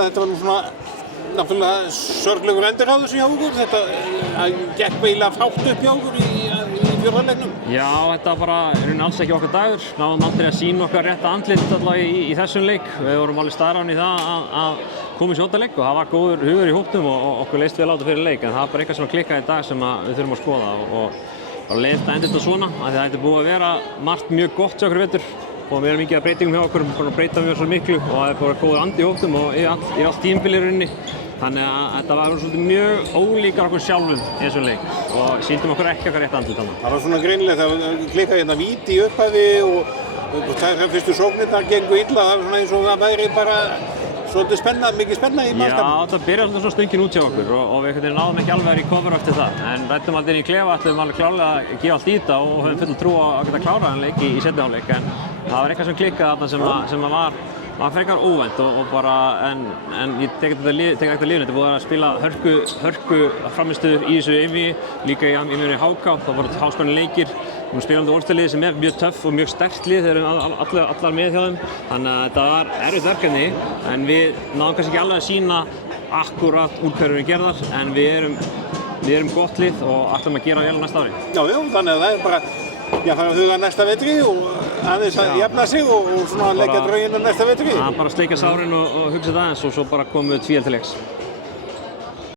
Þetta var nú svona náttúrulega sorglegur endir á þessu hjá okkur. Þetta gekk eiginlega fátt upp hjá okkur í fjórða leiknum. Já, þetta var bara alls ekki okkar dagur. Náðum aldrei að sýna okkar rétta andlit allavega í þessum leik. Við vorum alveg staðráðin í það að koma í svona leik og það var góður hugur í hópnum og okkur leist vel á þetta fyrir leik. En það var bara eitthvað sem klikkaði í dag sem við þurfum að skoða og leiðist að enda þetta svona af því að þetta er búið að vera margt mjög gott hjá okkur í vetur. Og við erum mikið að breytingum hjá okkur, búin að breyta mjög svo miklu og það er bara góður andi í hópnum og í allt tímabilið í rauninni. Þannig að þetta var svolítið mjög ólíkar okkur sjálfum í þessum leik og sýndum okkur ekki okkar rétt andlit þarna. Það var svona greinilegt að klikkaði hérna víti í upphafi og það fyrstu sóknirnar gengu illa. Það var svona eins og það væri bara svolítið mikið spenna í mannskapnum. Já, þetta byrjaði svona stöngin út hjá okkur og við náðum ekki alveg að recover eftir það. En ræddum aldrei í klefa, ætlum alveg klárlega að gefa allt í þetta og höfum full trú á að geta klárað þennan leik í seinni hálfleik. En það var eitthvað sem klikkaði þarna sem var frekar óvænt og bara, en ég tek ekkert að liðinu. Þetta búið að spila hörku framistöður í þessu einvígi, líka í mjög HK, það voru háspennandi leikir. Við spilum á Ólstaliði sem er mjög töff og mjög sterkt lið, þeir eru allar með hjá þeim. Þannig að þetta var erfitt verkefni, en við náðum kannski ekki alveg að sýna akkúrat úr hverju við gerðar, en við erum gott lið og ætlum að gera vel á næsta ári. Já, þannig að það er bara fara að huga næsta vetri og aðeins að jafna sig og svona leggja drauginn næsta vetri. Bara sleikja sárin og hugsa það aðeins og svo bara komum við tvíhjól til leiks.